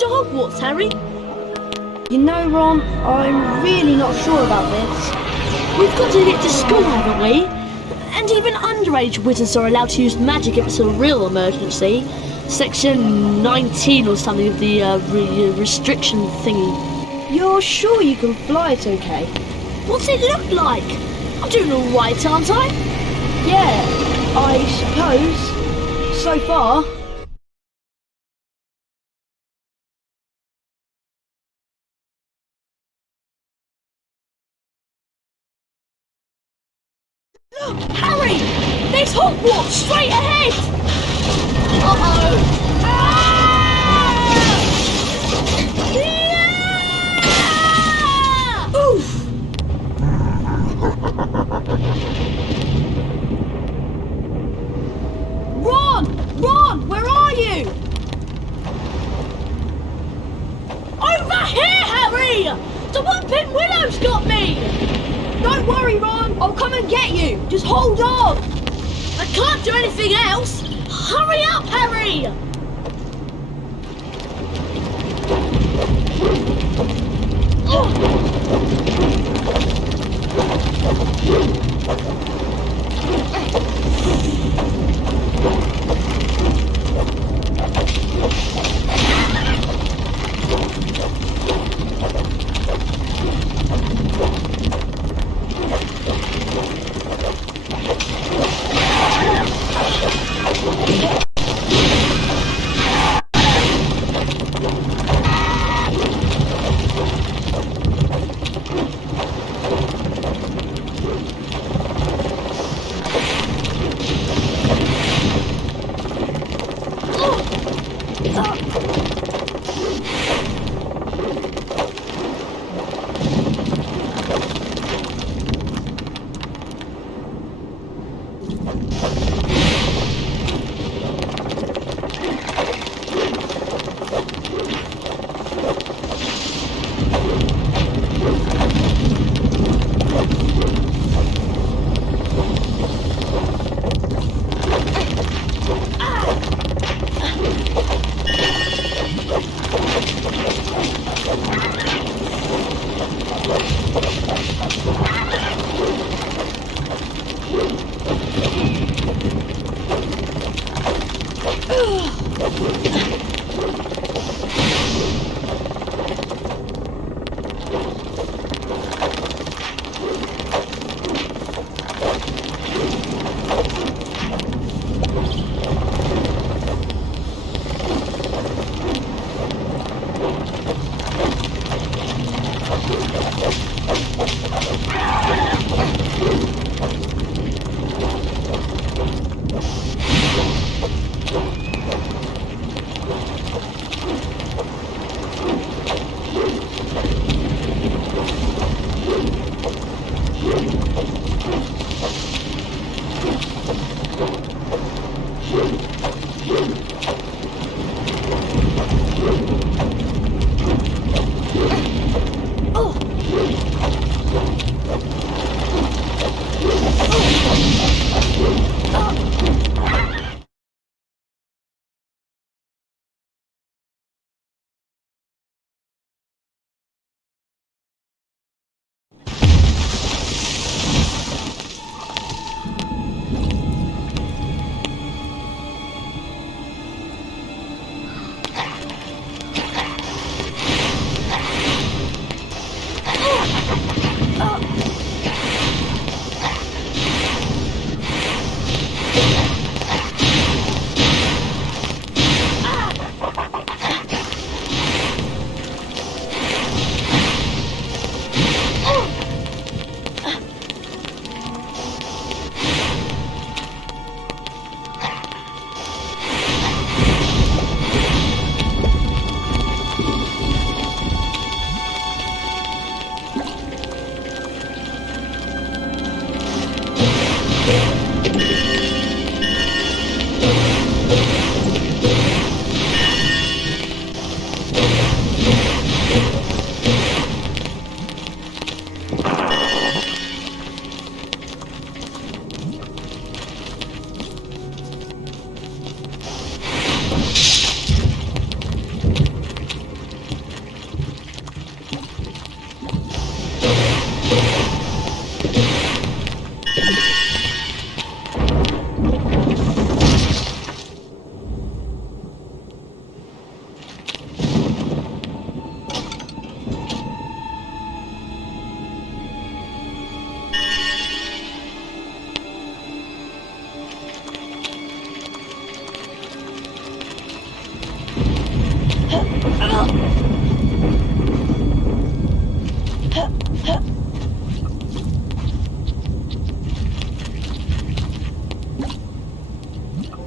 to Hogwarts, Harry? You know, Ron, I'm really not sure about this. We've got to get to school, haven't we? And even underage wizards are allowed to use magic if it's a real emergency. Section 19 or something of the restriction thingy. You're sure you can fly it okay? What's it look like? I'm doing all right, aren't I? Yeah, I suppose. So far. Look, Harry! There's Hogwarts straight ahead! Uh-oh! Ah! Yeah! Oof! Ron! Ron! Where are you? Over here, Harry! The Whooping Willow's got me! Don't worry, Ron. I'll come and get you. Just hold on. I can't do anything else. Hurry up, Harry!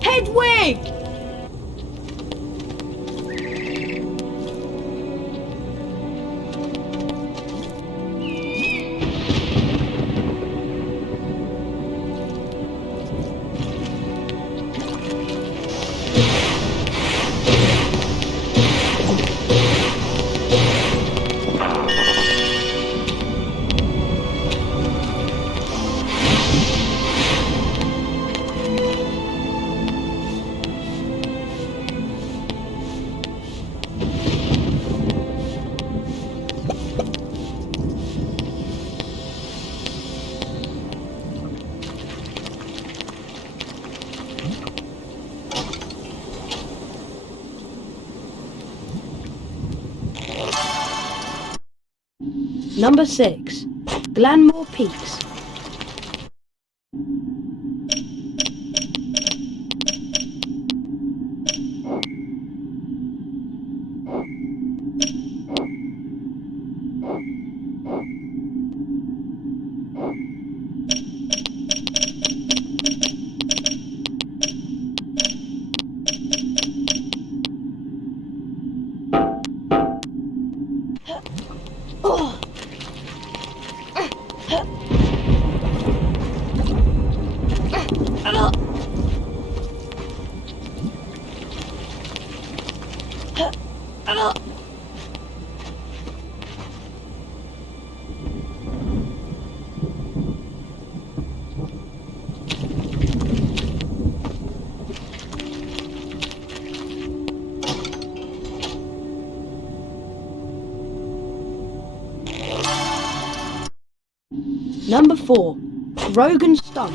Hedwig! Number 6. Glanmore Peaks. Number 4. Rogan Stump.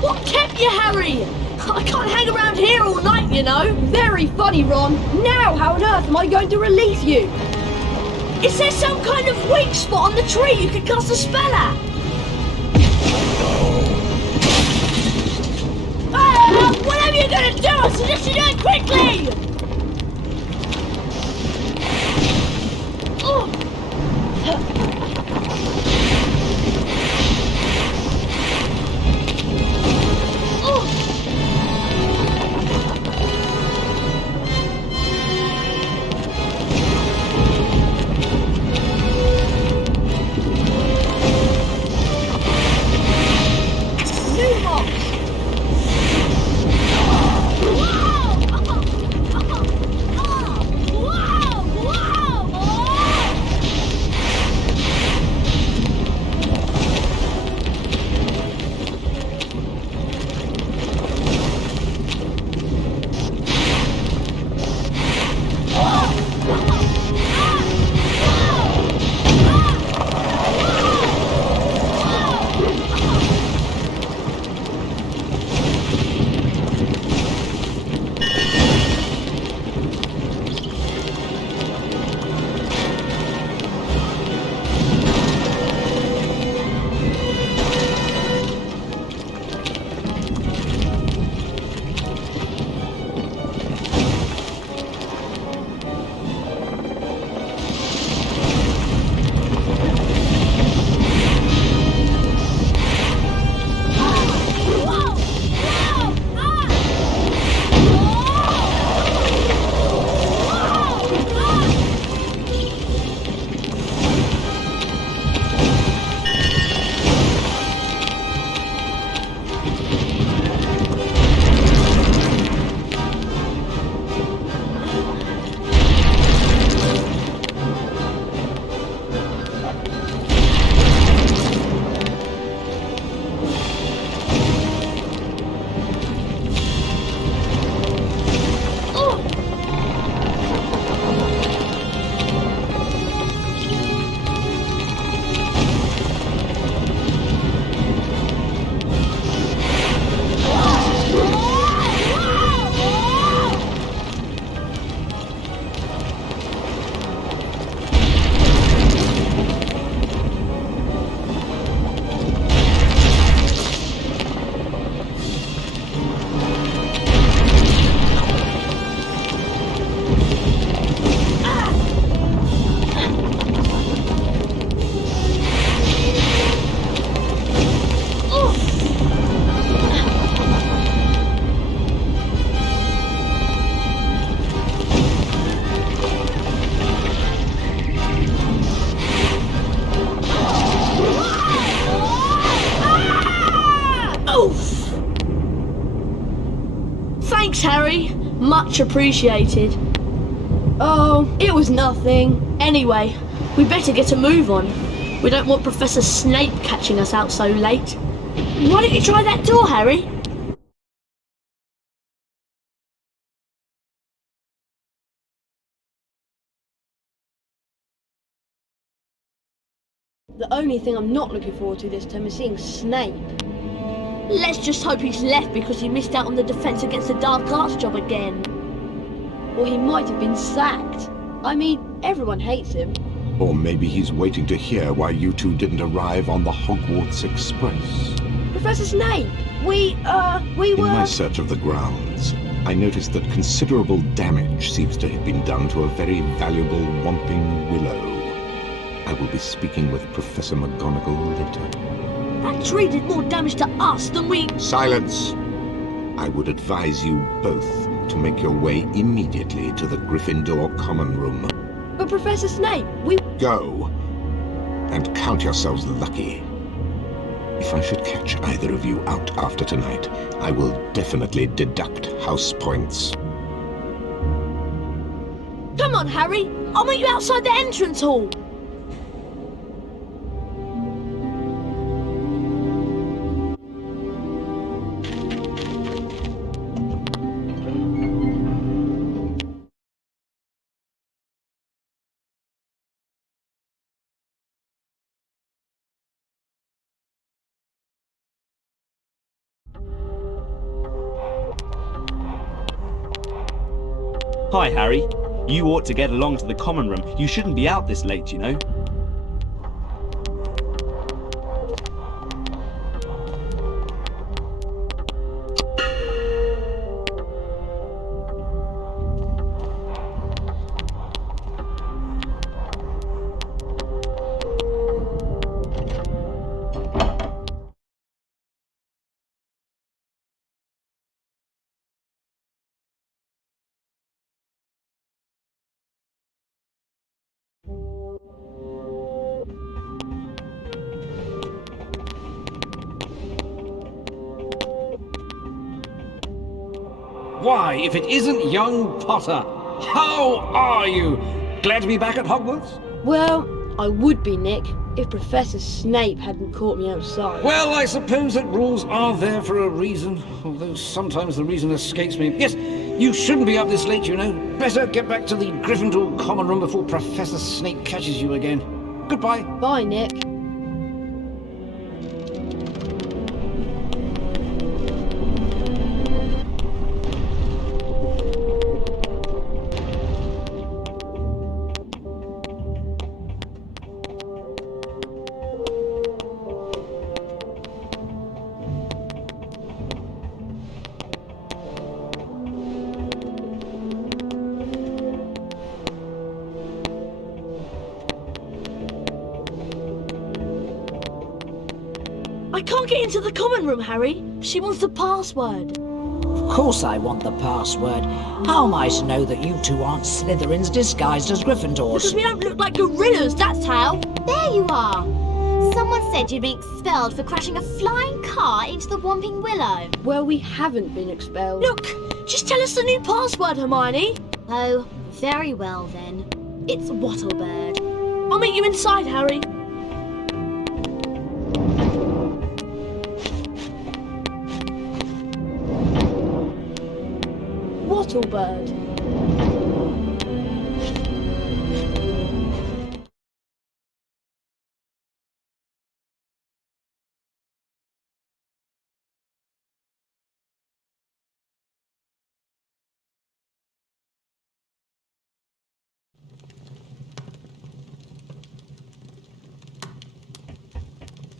What kept you, Harry? I can't hang around here all night, you know. Very funny, Ron. Now how on earth am I going to release you? Is there some kind of weak spot on the tree you could cast a spell at? Whatever you're gonna do, I suggest you do it quickly! Harry. Much appreciated. Oh, it was nothing. Anyway, we better get a move on. We don't want Professor Snape catching us out so late. Why don't you try that door, Harry? The only thing I'm not looking forward to this term is seeing Snape. Let's just hope he's left because he missed out on the defence against the dark arts job again. Or he might have been sacked. I mean, everyone hates him. Or maybe he's waiting to hear why you two didn't arrive on the Hogwarts Express. Professor Snape, we were... In my search of the grounds, I noticed that considerable damage seems to have been done to a very valuable Whomping Willow. I will be speaking with Professor McGonagall later. That tree did more damage to us than we... Silence! I would advise you both to make your way immediately to the Gryffindor Common Room. But Professor Snape, we... Go, and count yourselves lucky. If I should catch either of you out after tonight, I will definitely deduct house points. Come on, Harry. I'll meet you outside the entrance hall. Hi, Harry. You ought to get along to the common room. You shouldn't be out this late, you know. Why, if it isn't young Potter! How are you? Glad to be back at Hogwarts? Well, I would be, Nick, if Professor Snape hadn't caught me outside. Well, I suppose that rules are there for a reason, although sometimes the reason escapes me. Yes, you shouldn't be up this late, you know. Better get back to the Gryffindor Common Room before Professor Snape catches you again. Goodbye. Bye, Nick. I can't get into the common room, Harry. She wants the password. Of course I want the password. How am I to know that you two aren't Slytherins disguised as Gryffindors? Because we don't look like gorillas, that's how. There you are. Someone said you'd been expelled for crashing a flying car into the Whomping Willow. Well, we haven't been expelled. Look, just tell us the new password, Hermione. Oh, very well then. It's Wattlebird. I'll meet you inside, Harry. Wattlebird.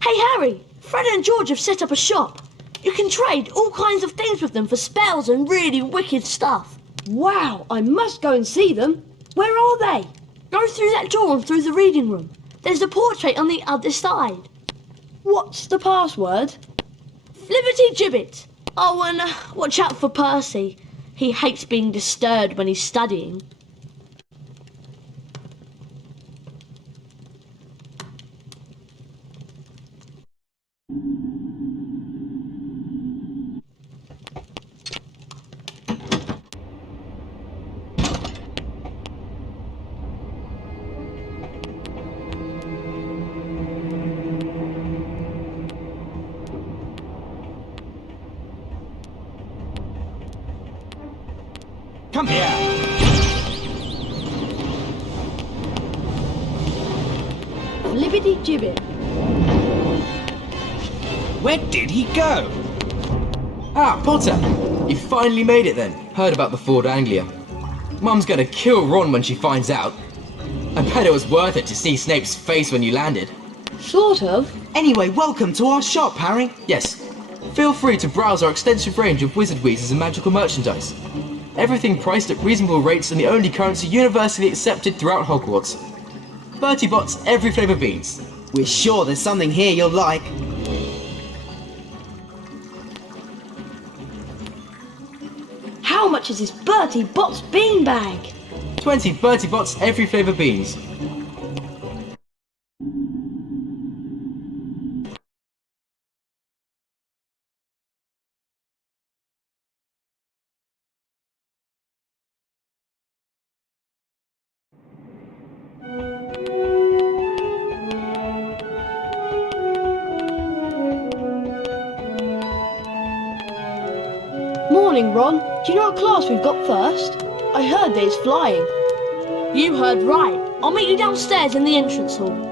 Hey, Harry. Fred and George have set up a shop. You can trade all kinds of things with them for spells and really wicked stuff. Wow, I must go and see them. Where are they? Go through that door and through the reading room. There's a portrait on the other side. What's the password? Flibberty Gibbet. Oh, and watch out for Percy. He hates being disturbed when he's studying. Come here! Libbity gibbet. Where did he go? Ah, Potter! You finally made it then. Heard about the Ford Anglia. Mum's gonna kill Ron when she finds out. I bet it was worth it to see Snape's face when you landed. Sort of. Anyway, welcome to our shop, Harry. Yes. Feel free to browse our extensive range of wizard wheezes and magical merchandise. Everything priced at reasonable rates and the only currency universally accepted throughout Hogwarts. 30 bots, every flavour beans. We're sure there's something here you'll like. How much is this Bertie Bott's beanbag? 20 Bertie bots, every flavour beans. Morning, Ron. Do you know what class we've got first? I heard there's flying. You heard right. I'll meet you downstairs in the entrance hall.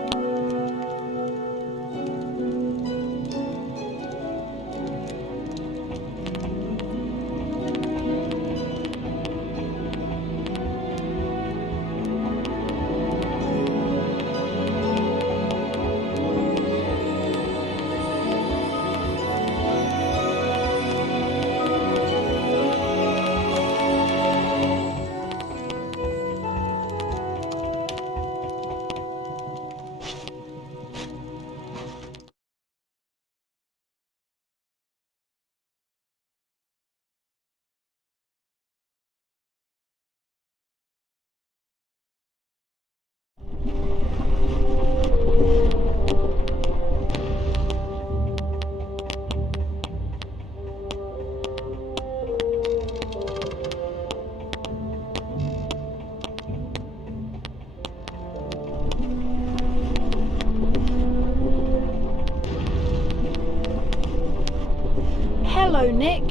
Hello, Nick.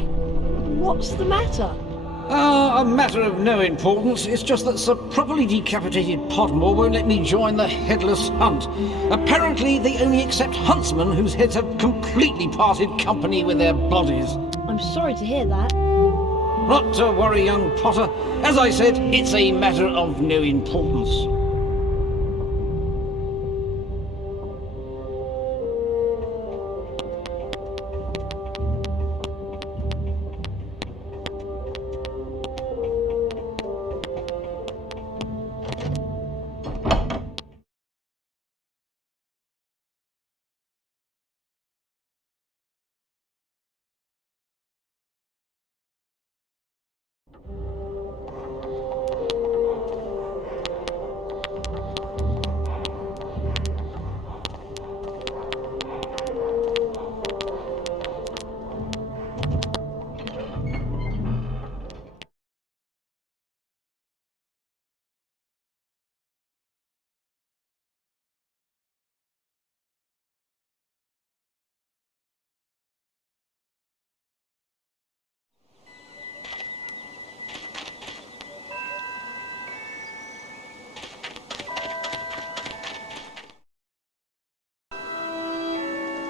What's the matter? A matter of no importance. It's just that Sir Properly Decapitated Podmore won't let me join the headless hunt. Apparently, they only accept huntsmen whose heads have completely parted company with their bodies. I'm sorry to hear that. Not to worry, young Potter. As I said, it's a matter of no importance.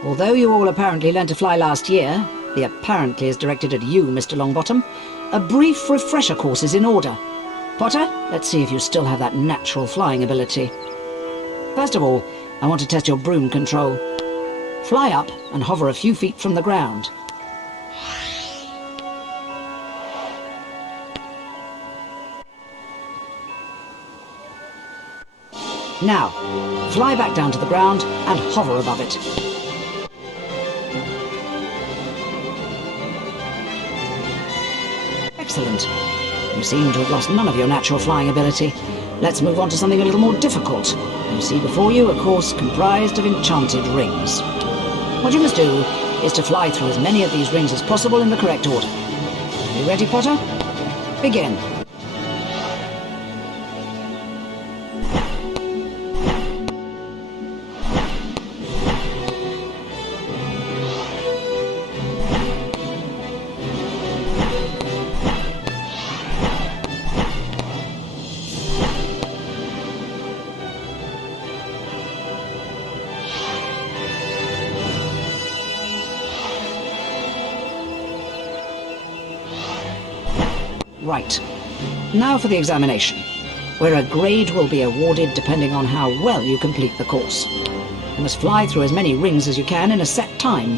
Although you all apparently learned to fly last year, the apparently is directed at you, Mr. Longbottom, a brief refresher course is in order. Potter, let's see if you still have that natural flying ability. First of all, I want to test your broom control. Fly up and hover a few feet from the ground. Now, fly back down to the ground and hover above it. Excellent. You seem to have lost none of your natural flying ability. Let's move on to something a little more difficult. You see before you a course comprised of enchanted rings. What you must do is to fly through as many of these rings as possible in the correct order. Are you ready, Potter? Begin. Right. Now for the examination, where a grade will be awarded depending on how well you complete the course. You must fly through as many rings as you can in a set time.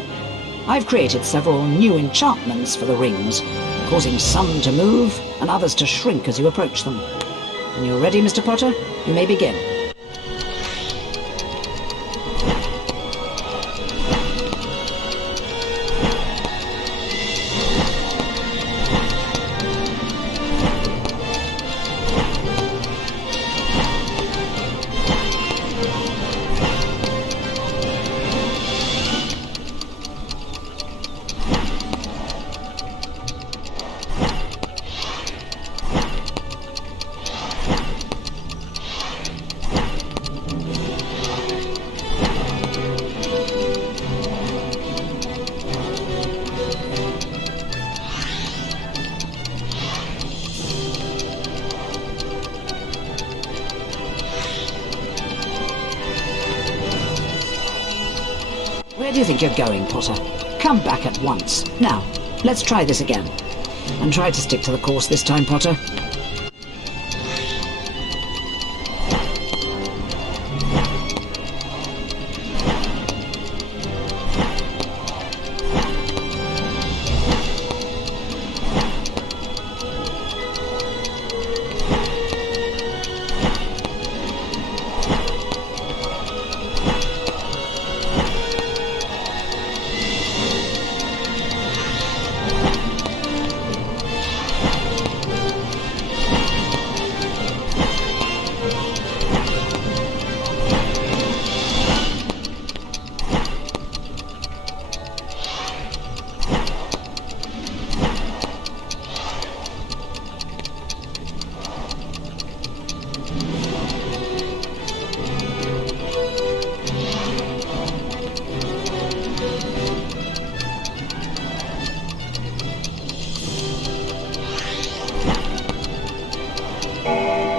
I've created several new enchantments for the rings, causing some to move and others to shrink as you approach them. When you're ready, Mr. Potter, you may begin. Where do you think you're going, Potter? Come back at once. Now, let's try this again. And try to stick to the course this time, Potter.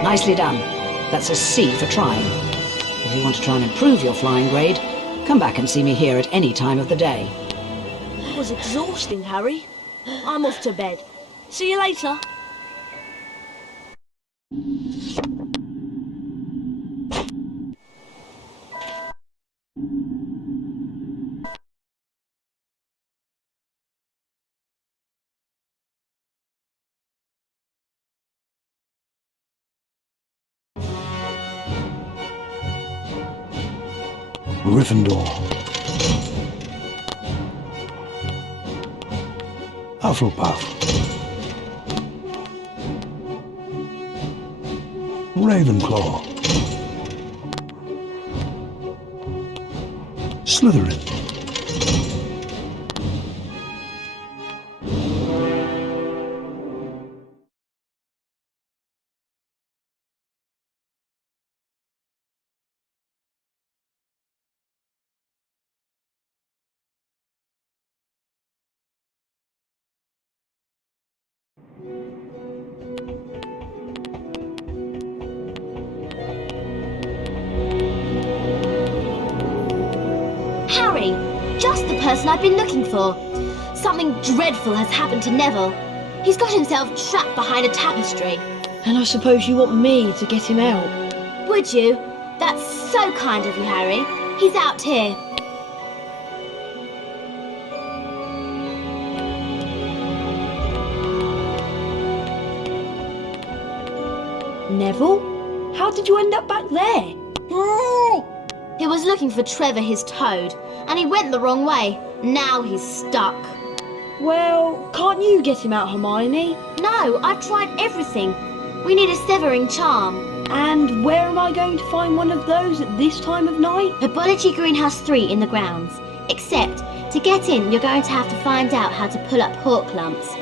Nicely done. That's a C for trying. If you want to try and improve your flying grade, come back and see me here at any time of the day. That was exhausting, Harry. I'm off to bed. See you later. Gryffindor. Hufflepuff. Ravenclaw. Slytherin. Harry, just the person I've been looking for. Something dreadful has happened to Neville. He's got himself trapped behind a tapestry. And I suppose you want me to get him out? Would you? That's so kind of you, Harry. He's out here. Neville? How did you end up back there? He was looking for Trevor, his toad, and he went the wrong way. Now he's stuck. Well, can't you get him out, Hermione? No, I've tried everything. We need a severing charm. And where am I going to find one of those at this time of night? Herbology Greenhouse 3 in the grounds. Except, to get in, you're going to have to find out how to pull up hawk lumps.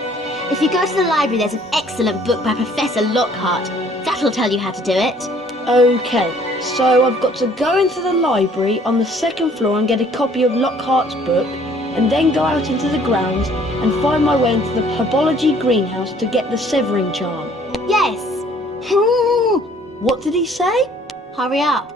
If you go to the library, there's an excellent book by Professor Lockhart. That'll tell you how to do it. Okay, so I've got to go into the library on the second floor and get a copy of Lockhart's book, and then go out into the grounds and find my way into the Herbology Greenhouse to get the severing charm. Yes. What did he say? Hurry up.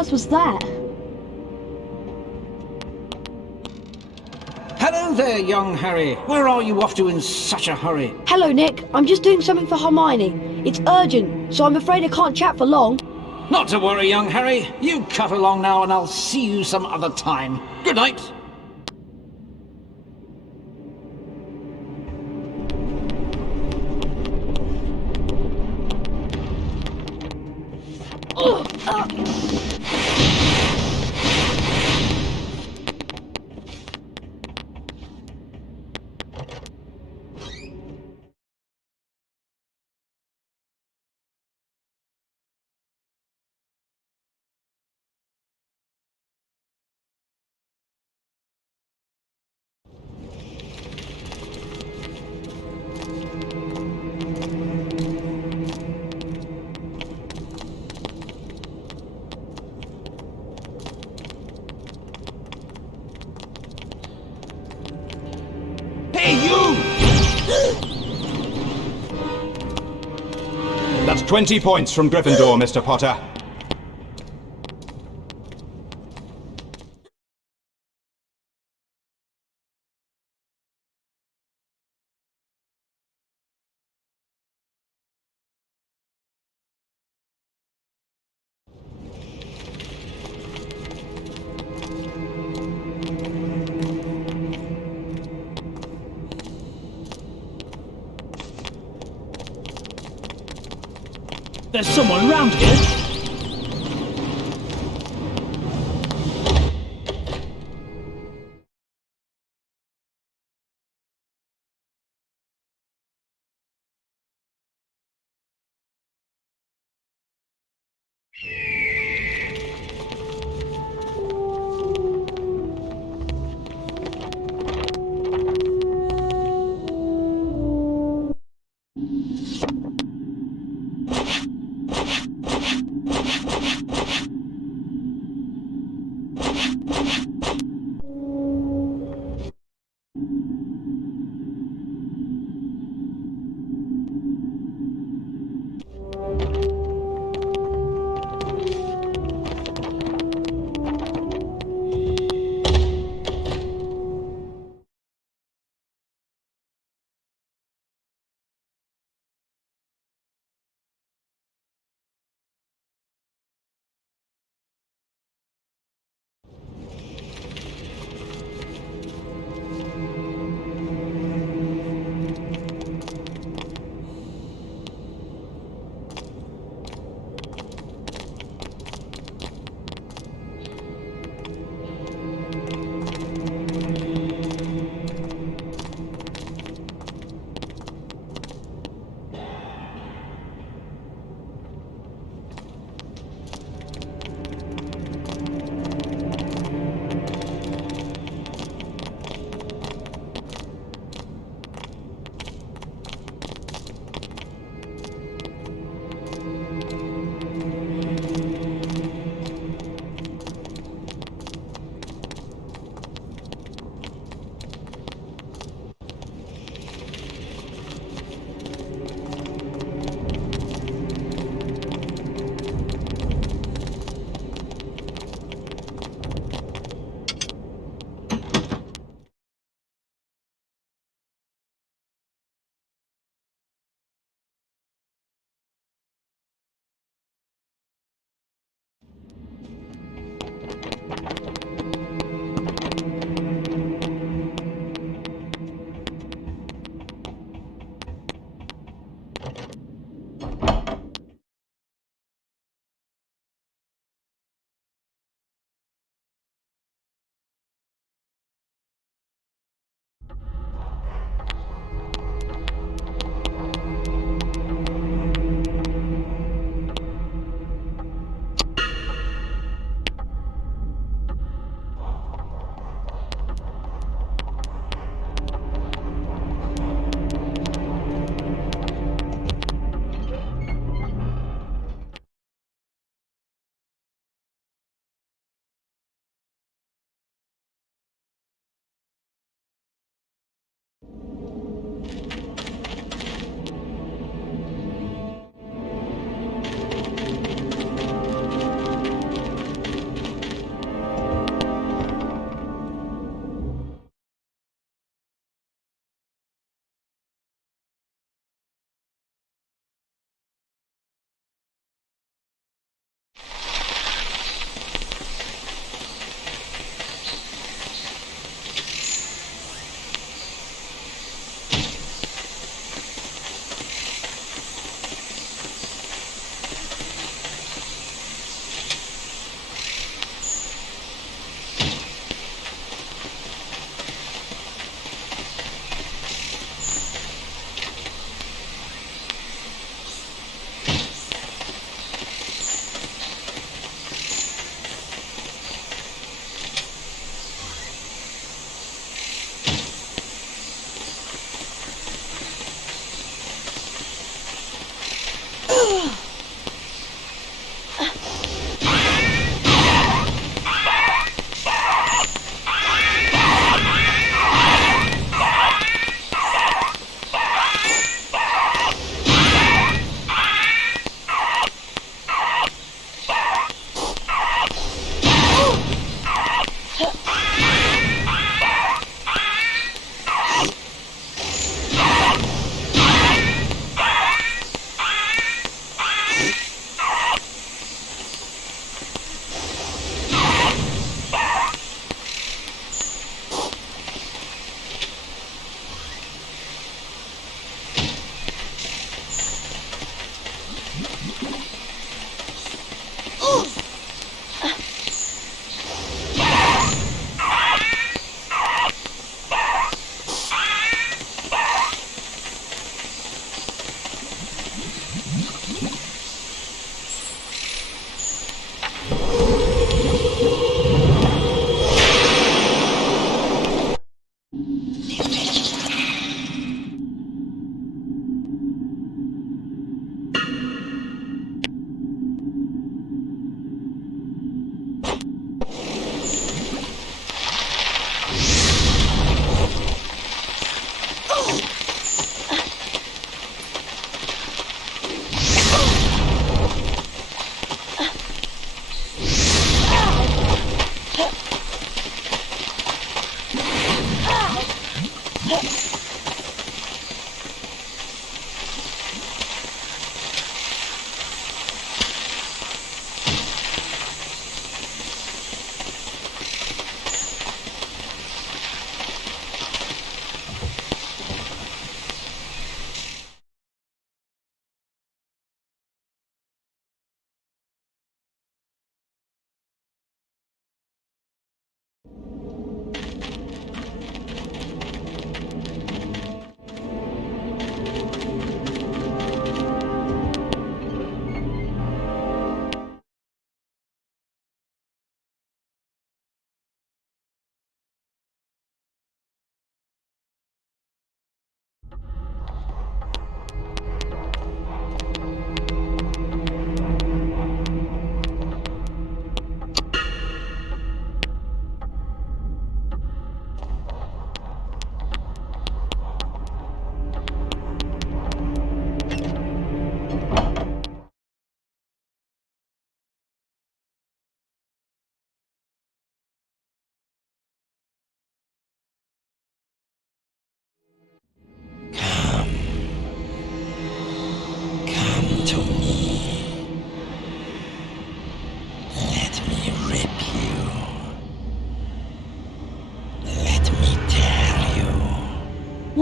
earth was that? Hello there, young Harry. Where are you off to in such a hurry? Hello, Nick. I'm just doing something for Hermione. It's urgent, so I'm afraid I can't chat for long. Not to worry, young Harry. You cut along now and I'll see you some other time. Good night. Hey, you! That's 20 points from Gryffindor, Mr. Potter. There's someone round here.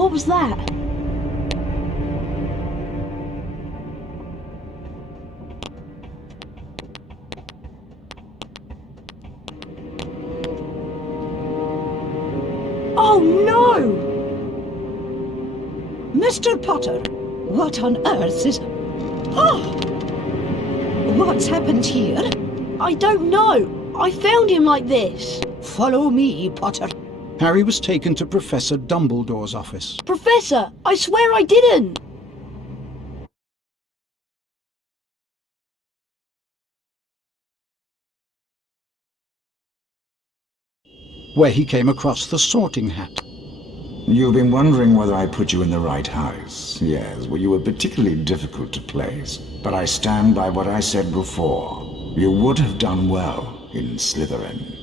What was that? Oh no! Mr. Potter, what on earth is... Oh! What's happened here? I don't know. I found him like this. Follow me, Potter. Harry was taken to Professor Dumbledore's office. Professor, I swear I didn't. Where he came across the Sorting Hat. You've been wondering whether I put you in the right house. Yes, well, you were particularly difficult to place. But I stand by what I said before. You would have done well in Slytherin.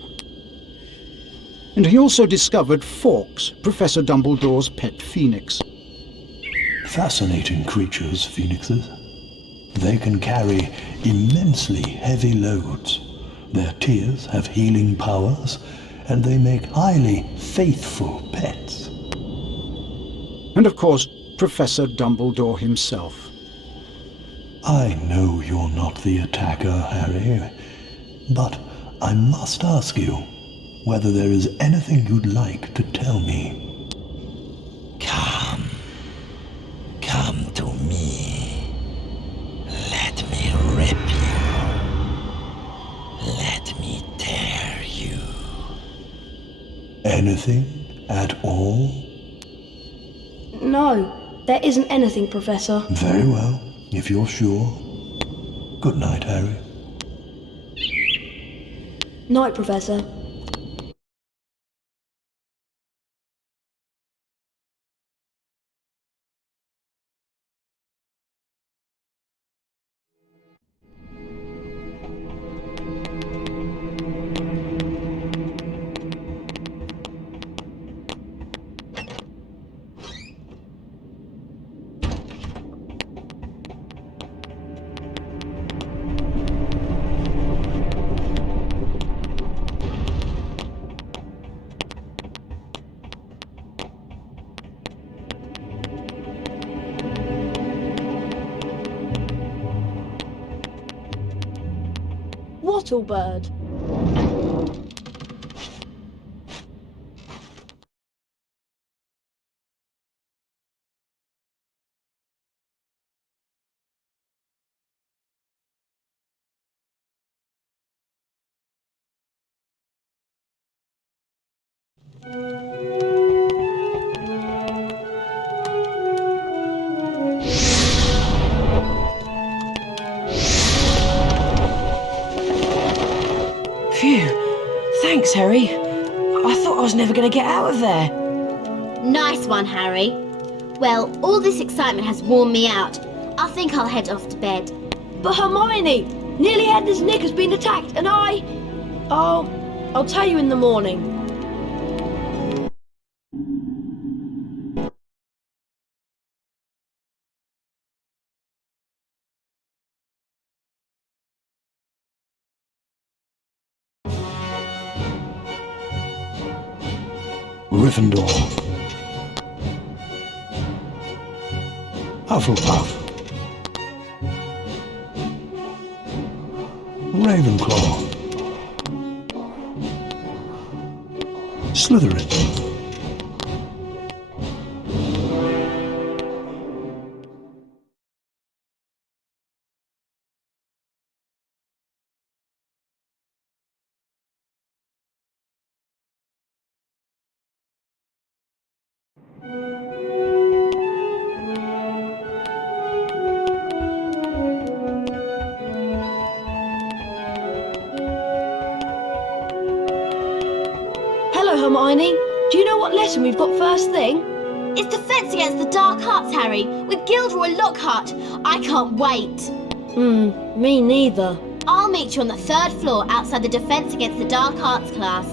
And he also discovered Fawkes, Professor Dumbledore's pet phoenix. Fascinating creatures, phoenixes. They can carry immensely heavy loads. Their tears have healing powers, and they make highly faithful pets. And of course, Professor Dumbledore himself. I know you're not the attacker, Harry, but I must ask you whether there is anything you'd like to tell me. Come to me. Let me rip you. Let me tear you. Anything at all? No, there isn't anything, Professor. Very well, if you're sure. Good night, Harry. Night, Professor. Wattlebird. Phew. Thanks, Harry. I thought I was never going to get out of there. Nice one, Harry. Well, all this excitement has worn me out. I think I'll head off to bed. But Hermione, nearly Edna's Nick has been attacked and I'll tell you in the morning. Gryffindor. Hufflepuff. Ravenclaw. Slytherin. Hello, Hermione. Do you know what lesson we've got first thing? It's Defense Against the Dark Arts, Harry, with Gilderoy Lockhart. I can't wait. Me neither. I'll meet you on the 3rd floor outside the Defense Against the Dark Arts class.